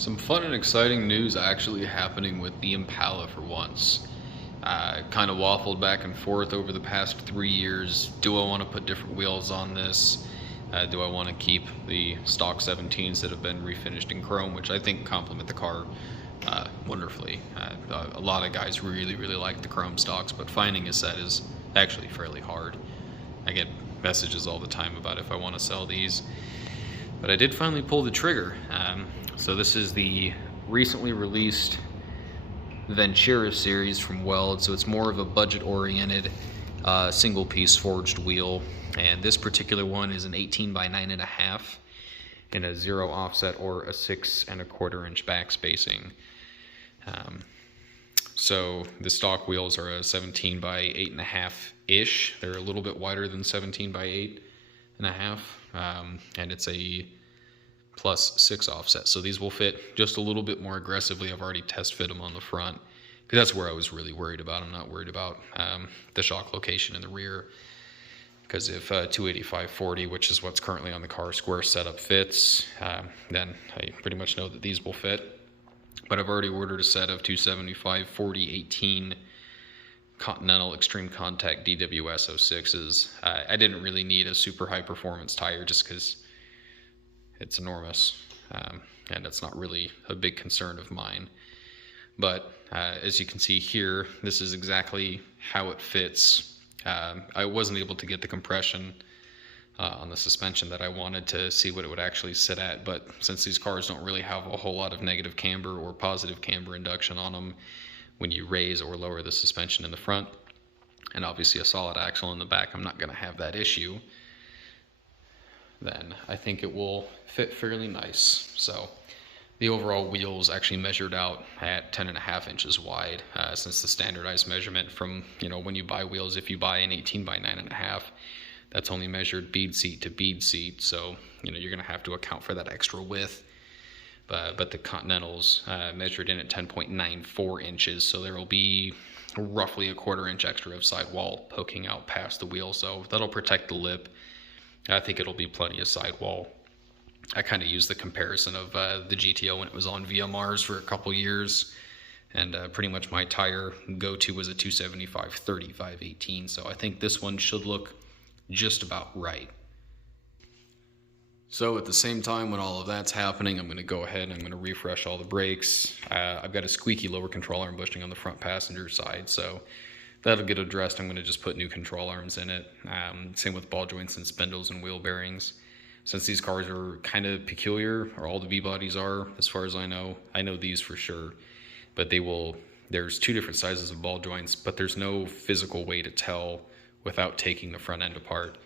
Some fun and exciting news actually happening with the Impala for once. Kind of waffled back and forth over the past 3 years. Do I want to put different wheels on this? Do I want to keep the stock 17s that have been refinished in chrome, which I think complement the car wonderfully. A lot of guys really like the chrome stocks, but finding a set is actually fairly hard. I get messages all the time about if I want to sell these. But I did finally pull the trigger. So this is the recently released Ventura series from Weld. So it's more of a budget-oriented single piece forged wheel. And this particular one is an 18 by 9.5 in a 0 offset or a 6 1/4 inch back spacing. So the stock wheels are a 17 by 8.5-ish. They're a little bit wider than 17 by 8.5. And it's a +6 offset. So these will fit just a little bit more aggressively. I've already test fit them on the front because that's where I was really worried about. I'm not worried about the shock location in the rear, because if 285/40, which is what's currently on the car, square setup fits, then I pretty much know that these will fit. But I've already ordered a set of 275/40/18 Continental Extreme Contact DWS06s. I didn't really need a super high performance tire just because it's enormous, and it's not really a big concern of mine. But as you can see here, this is exactly how it fits. I wasn't able to get the compression on the suspension that I wanted to see what it would actually sit at, but since these cars don't really have a whole lot of negative camber or positive camber induction on them when you raise or lower the suspension in the front, and obviously a solid axle in the back, I'm not going to have that issue. Then I think it will fit fairly nice. So the overall wheels actually measured out at 10.5 inches wide, since the standardized measurement from, when you buy wheels, if you buy an 18 by 9.5, that's only measured bead seat to bead seat. So, you're going to have to account for that extra width. But the Continentals measured in at 10.94 inches. So there will be roughly a 1/4 inch extra of sidewall poking out past the wheel. So that'll protect the lip. I think it'll be plenty of sidewall. I kind of used the comparison of the GTO when it was on VMRs for a couple years, and pretty much my tire go-to was a 275/35/18, so I think this one should look just about right. So at the same time when all of that's happening, I'm going to go ahead and I'm going to refresh all the brakes. I've got a squeaky lower control arm bushing on the front passenger side, so that'll get addressed. I'm going to just put new control arms in it. Same with ball joints and spindles and wheel bearings. Since these cars are kind of peculiar, or all the V-bodies are, as far as I know these for sure, but there's 2 different sizes of ball joints, but there's no physical way to tell without taking the front end apart.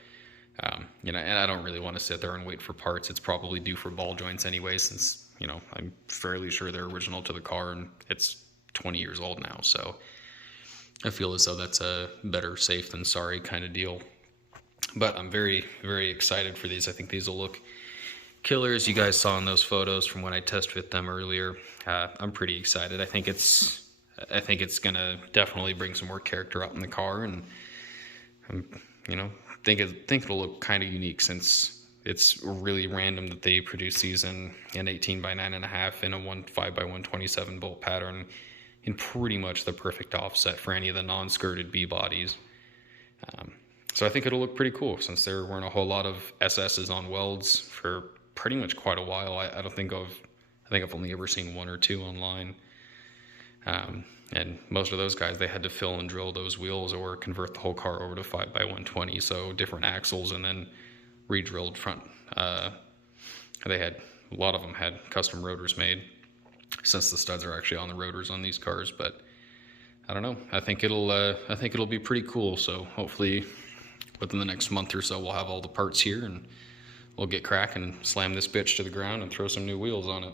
And I don't really want to sit there and wait for parts. It's probably due for ball joints anyway, since, I'm fairly sure they're original to the car and it's 20 years old now, so I feel as though that's a better safe than sorry kind of deal. But I'm very excited for these. I think these will look killer, as you guys saw in those photos from when I test fit them earlier. I'm pretty excited. I think it's gonna definitely bring some more character out in the car, and think it'll look kind of unique, since it's really random that they produce these in an 18 by 9.5 in a 5 by 127 bolt pattern in pretty much the perfect offset for any of the non-skirted B bodies. So I think it'll look pretty cool, since there weren't a whole lot of SS's on Welds for pretty much quite a while. I think I've only ever seen 1 or 2 online. And most of those guys, they had to fill and drill those wheels or convert the whole car over to 5 by 120, so different axles and then re-drilled front. A lot of them had custom rotors made, since the studs are actually on the rotors on these cars. But I don't know. I think it'll be pretty cool. So hopefully within the next month or so, we'll have all the parts here and we'll get cracking and slam this bitch to the ground and throw some new wheels on it.